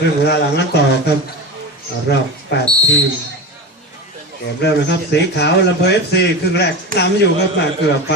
ครึ่งเวลาหลังนั้นต่อครับรอบแปดทีมเกมเริ่มนะครับ สีขาวลำเพอเอฟซีครึ่งแรกนำอยู่ครับมาเกือบไป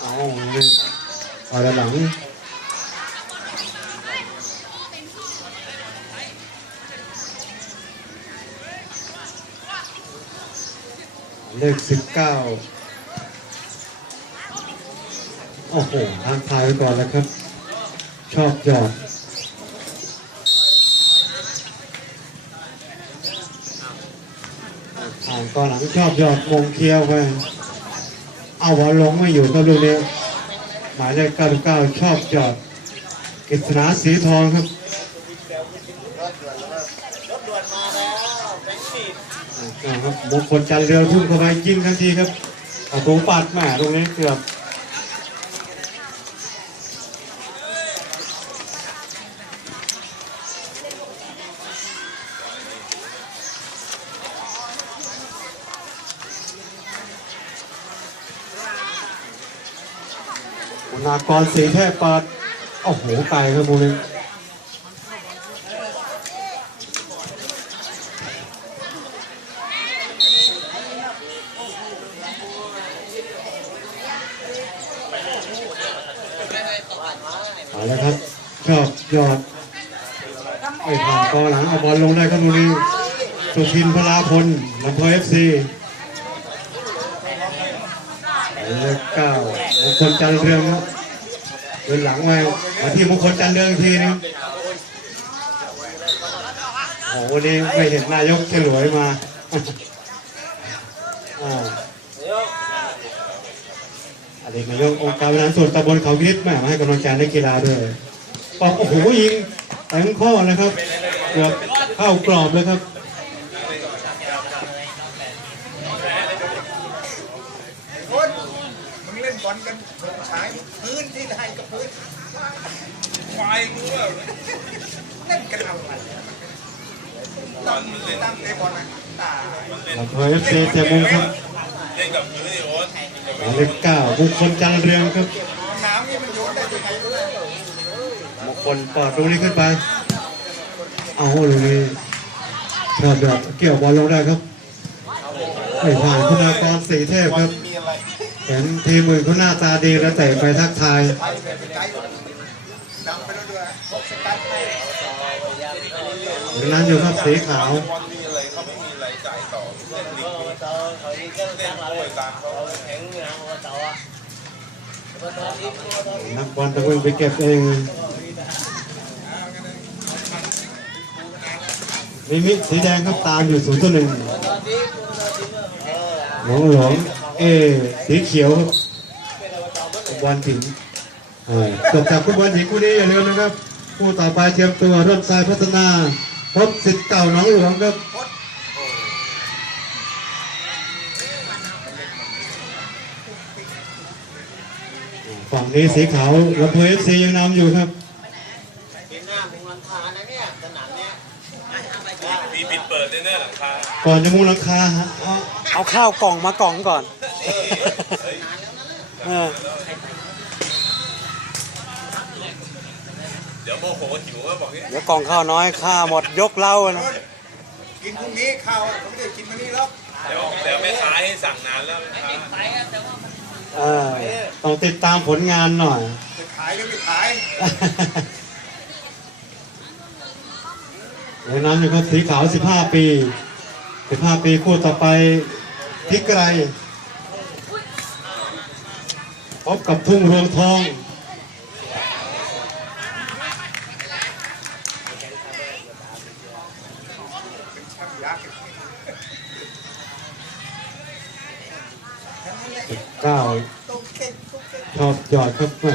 เอาเนี่ยพอด้านหลังเลขสิบเก้าโอ้โหทางทายไปก่อนแล้วครับ ชอบหยอด อ่านก่อนหลังชอบยอดมงเคียวไปเอาวอลลงไม่อยู่ก็ลูกนี้หมายเลข99ชอบจอดกิษณาสีทองครับอ่าครับมงคลจันเรือทุ่มเข้าไปยิงทันทีครับประตูปัดแหม่ตรงนี้เกือบ รสีเทพเปิดโอ้โหไกลครับมูลนี้เอาละครับชอบยอดไม่ผ่านกอหลังเอาบอลลงได้ครับมูลนี้สุพินพลาพลลำเพอเอฟซีเลขเก้าคลจันเรืองครับ เดินหลังมามาที่มงคลจันเรืองอีกทีนึงโอ้โหวันนี้ไม่เห็นนายกเฉลวยมาอ่าอดีตนายกองค์การบริหารส่วนตำบลเขาวิทย์แม่มาให้กำลังใจนักกีฬาด้วยบอกโอ้โหยิงแต่งข้อนะครับเกือบเข้ากรอบเลยครับ คนมึงเล่นบอลกันใช้พื้นที่ไทยกับพื้น ควายรู้ว่าเล่นกันอะไรต้องตั้งเตะบอลนะตายลำเพอเอฟซีเจมุงครับเล่นกับพื้นนี่โอ๊ตหมายเลขเก้ามงคลจันทร์เรืองครับน้ำนี่มันโยนได้ยังไงก็ได้มงคลปอดตรงนี้ขึ้นไป เอาลูกนี้ชอบแบบเกี่ยวบอลลงได้ครับไม่ผ่านคุณากรสีเทพครับมีอะไรเห็นทีมอื่นเขาหน้าตาดีแล้วแต่ไปทักทาย ดังนั้นอยู่ครับสีขาวบอลมีอะไรเขาไม่มีอะไรจ่ายต่อเล่นลิงนี้เล่นป่วยตามเขานักบอลตะวิ่งไปเก็บเองนิมิตสีแดงครับตามอยู่ศูนย์ต่อหนึ่งหลงหลงเอสีเขียวครับฟุตบอลถึงอ่าจบจากฟุตบอลหญิงคู่นี้อย่าลืมนะครับ คู่ต่อไปเตรียมตัวร่วมสายพัฒนา พบสิทธิ์เก่าหน้องหลวงครับฝั่งนี้สีขาวลำพูเอฟซียังนำอยู่ครับมีปิดเปิดแน่ๆหลังคาก่อนจะมุงหลังคาฮะเอาเอาข้าวกล่องมากล่องก่อน เออ เดี๋ยวโมโหหิวก็บอกนี่เดี๋ยวกล่องข้าวน้อยข้าหมดยกเหล้านะกินพรุ่งนี้ข้าวผมไม่ได้กินวันนี้แล้วเดี๋ยวเดี๋ยวแม่ค้าให้สั่งนานแล้วแม่ค้าเออต้องติดตามผลงานหน่อย จะขายหรือไม่ขายในนั้นอยู่ครับสีขาว 15 ปี 15 ปีคู่ต่อไปทิกไกรพบกับทุ่งรวงทองช่างยักษ์ 19 ต้องเก่งต้ อบยอดครับแม่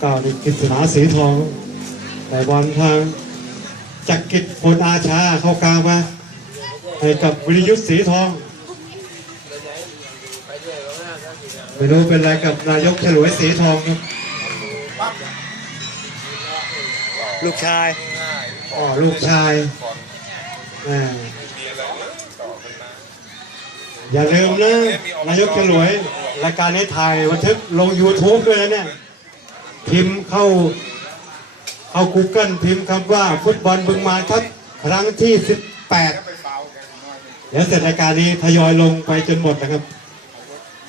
เก้านี่กิษณาสีทองแต่บอลทางจักริดพลอาชาเข้ากลางมาให้กับวิริยุทธสีทอง ไม่รู้เป็นไรกับนายกฉลวยสีทองครับลูกชายอ๋อลูกชายแหม่ อย่าลืมนะนายกฉลวยรายการนี้ถ่ายบันทึกลง YouTube ด้วยนะเนี่ย พิมพ์เข้าเอา Google พิมพ์คำว่าฟุตบอลบึงมาครับครั้งที่ 18ไปเฝ้ากันน้อยเดี๋ยวเสร็จรายการนี้ทยอยลงไปจนหมดนะครับ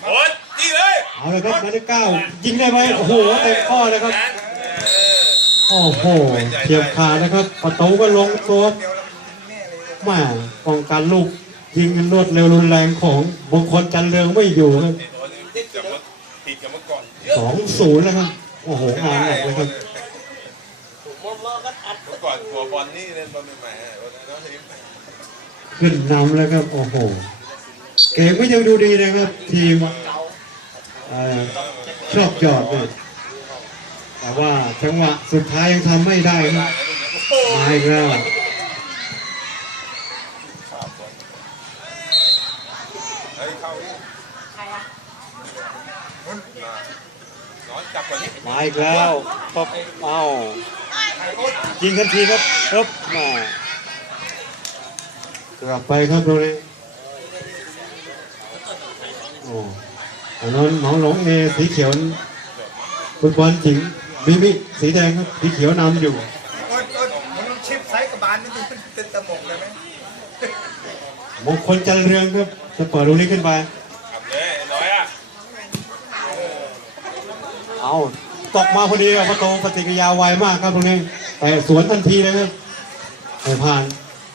โอ๊ยนี่เลยเอาเลยครับนาทีเก้ายิงได้ไหมโอ้โหเต็มข้อเลยครับโอ้โหเทียมขาดนะครับ ประตูก็ลงตัวเดียวเราแน่เลยแม่ป้องกันลูก ยิงรวดเร็วรุนแรงของบงคลจันเรืองไม่อยู่ครับนี่โอ้ยติดกับเมื่อติดกับเมื่อก่อนเยอะสองศูนย์แล้วครับ โอ้โหงานหนักเลยครับเมื่อก่อนหัวบอลนี่เล่นบอลใหม่ๆฮะวันนั้นน้องทีมขึ้นนำแล้วครับ โอ้โห เกมก็ยังดูดีนะครับ ทีมเอ่อชอบหยอดเลยแต่ว่าจังหวะสุดท้ายยังทำไม่ได้ครับโอ้โหมาอีกแล้ว เฮ้ยเข้าดิน้องจับก่อนนี่ มาอีกแล้วป๊บเอ้ายิงทันทีครับปึ๊บมาเกือบไปครับตรงนี้โอ้อันนั้นหนองหลงเอสีเขียวฟุตบอลจิงมิมิสีแดงครับสีเขียวนำอยู่โอ๊ยโอ๊ยมึงชิปไซส์กระบาลนี่มันติดตะหมกเลยไหมมงคลจันเรืองครับจะเปิดลูกนี้ขึ้นไปขับเลยน้อยอะเอา ตกมาพอดีประตูปฏิกิริยาไวมากครับตรงนี้แต่สวนทันทีเลยครับแต่ผ่าน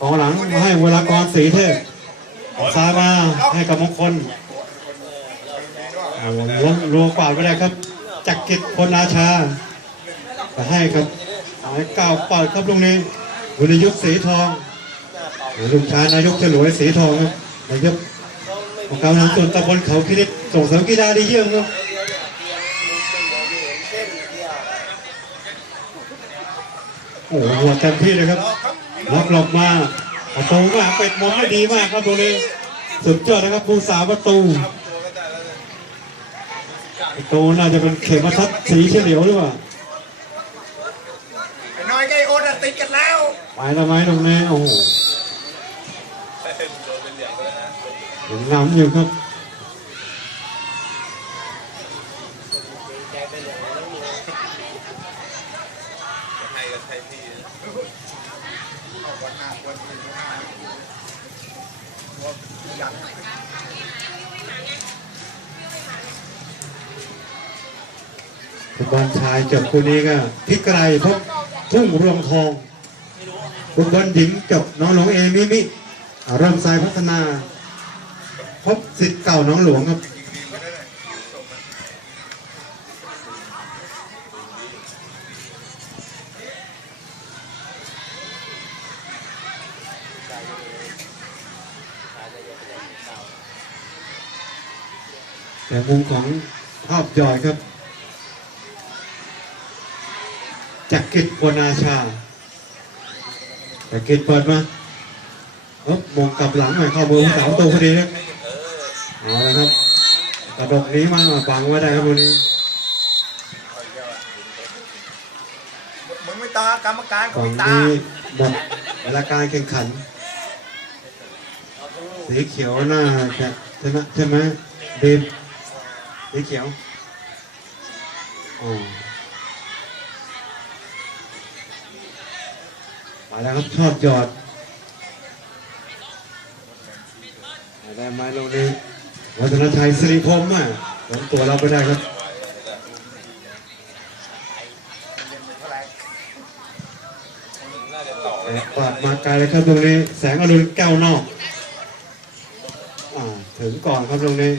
กองหลังมาให้เวลากรสีเทพซ้ายมาให้กับมงคลล้วงล้วงเปล่าไม่ได้ครับจักรกิจพลอาชาไปให้ครับหมายเก้าเปิดครับตรงนี้วิรยุทธสีทองลุงชายนายกฉลวยสีทองครับนายกของการทางส่วนตำบลเขาคิริตส่งเสริมกีฬาดีเยี่ยมครับ โอ้โหหัวเต็มที่เลยครับรับหลบมาประตูมาเป็ดมงได้ดีมากครับตรงนี้สุดยอดนะครับผู้สาประตูตัวก็ได้แล้วเนี่ยประตูน่าจะเป็นเขมทัศน์สีเฉลียวหรือเปล่าไอ้น้อยกับไอ้โอ๊ตอะติดกันแล้วไปแล้วไหมตรงนี้โอ้โหโดนเป็นเหลี่ยมไปแล้วนะยังนำอยู่ครับ จะให้กันใช้ที่ เอาวันหน้าวันนี้วันหน้าว่ายัน ฟุตบอลชายจบคู่นี้ก็พิกไกรพบทุ่งรวงทองฟุตบอลหญิงจบน้องหลวงเอมิมิอ่าเริ่มสายพัฒนา พบสิทธิ์เก่าน้องหลวงครับแต่มุมของภาพยอยครับ จักรกิจวนาชาจักรกิจเปิดมาเอ๊บมองกลับหลังหน่อยเข้ามือผู้สาวประตูพอดีครับเออเอาละครับกระดกนี้มาบังไว้ได้ครับตรงนี้มึงไม่ตากรรมการก็ฝั่งไม่ตานี้หมดเวลาการแข่งขัน สีเขียวน่าจะชนะใช่ไหมดีมสีเขียวอ๋อ มาแล้วครับชอบหยอดมาได้ไหมตรงนี้วัฒนชัยสิริพรมอะหลงตัวเราไปได้ครับปาดมาไกลเลยครับตรงนี้ แสงอรุณแก้วนอกอถึงก่อนครับตรงนี้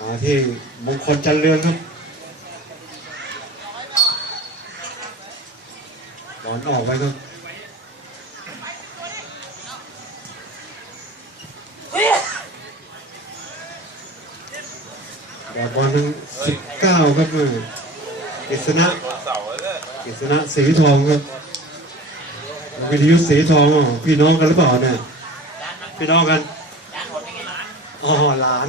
มาที่มงคลจันเรืองครับ บอลออกไปครับบอลบอลทั้งสิบเก้าครับมือกฤษณะเสาเกฤษณะสีทองครับวิทยุสีทองอะพี่น้องกันหรือเปล่าเนี่ยพี่น้องกันอ๋อหลาน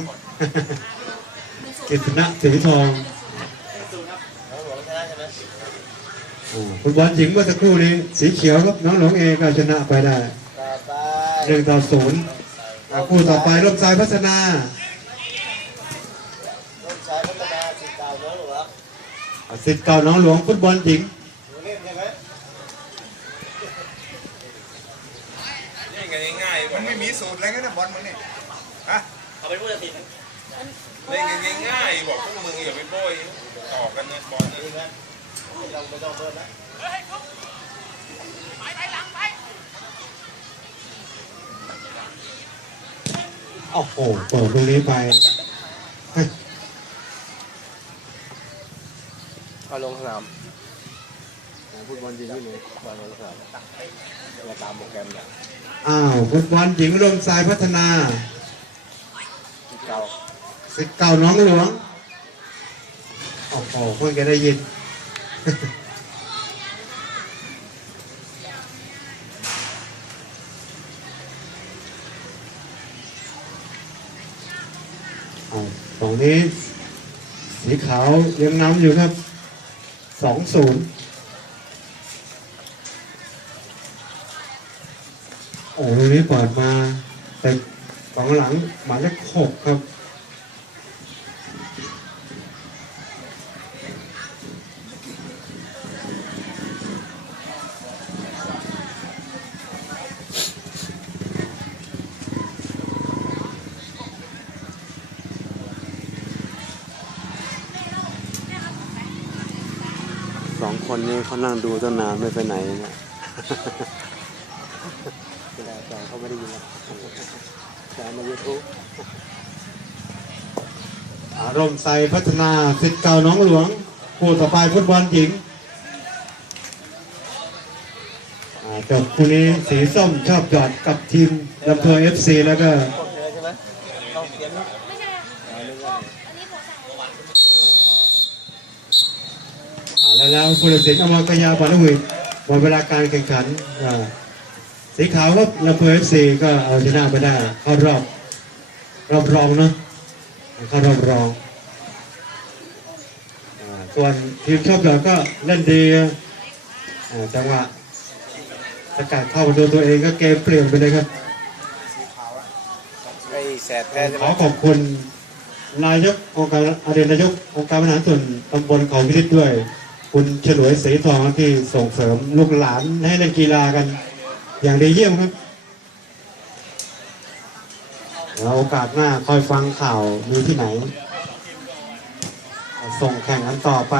กฤษณะสีทองโอ้ ฟุตบอลหญิงเมื่อสักครู่นี้ สีเขียวครับน้องหลวงเอก็ชนะไปได้หนึ่งต่อศูนย์อะคู่ต่อไปร่มทรายพัฒนาต้องใช้พัฒนาสิเก่าเนอะหรือวะอะสิทธิ์เก่าน้องหลวงฟุตบอลหญิงเล่นกันง่ายๆมัว่ะนไม่มีสูตรอะไรกันนะบอลมึงเนี่ยฮะเล่นกันง่ายๆบอกพวกมึงอย่าไปโบยต่อกันนะบอลนะ โอ้โหเปิดตรงนี้ไปเฮ้ยเอาลงสนามฟุตบอลยิงที่หนูบอลลงสนามเราตามโปรแกรมเนี่ยอ้าวฟุตบอลหญิงรวมสายพัฒนาที่เก่าสิทธิ์เก่าน้องหลวง โอ้โหเพิ่งจะได้ยิน ตรงนี้ สีขาวยังนำอยู่ครับสองศูนย์โอ้ตรงนี้เปิดมาแต่สองหลังหมายเลขหกครับ คนนี้เขานั่งดูตั้งนานไม่ไปไหนเนี่ยไม่ได้แต่เขาไม่ได้ยินหรอกแต่ในยูทูบอารมณ์ใสพัฒนาสิทธิ์เก่าน้องหลวงคู่ต่อไปฟุตบอลหญิงอ่าจบคู่นี้สีส้มชอบหยอดกับทีมลำเพอเอฟซีแล้วก็ กดเลยใช่ไหมเขาเขียน ไม่ใช่อะ อ่านึกว่า อันนี้ผมสั่งวัน อ่า แล้วแล้วผู้ตัดสินอมรกยาบอลวิดหมดเวลาการแข่งขันอ่าสีขาวครับลำเพอเอฟซีก็เอาชนะไปได้เข้ารอบรอบรองเนาะเข้ารอบรองอ่าส่วนทีมชอบหยอดก็เล่นดีอ่าจังหวะสกัดเข้าประตูตัวเองก็เกมเปลี่ยนไปเลยครับไอ้แสบแท้ใช่ขไหมอขอบคุณนายกองค์การอดีตนายกองค์การบริหารส่วนตำบลเขาพิจิตรด้วย คุณฉลวยศรีทองที่ส่งเสริมลูกหลานให้เล่นกีฬากัน อย่างดีเยี่ยมครับแล้วโอกาสหน้าคอยฟังข่าวมีที่ไหน ส่งแข่งกันต่อไป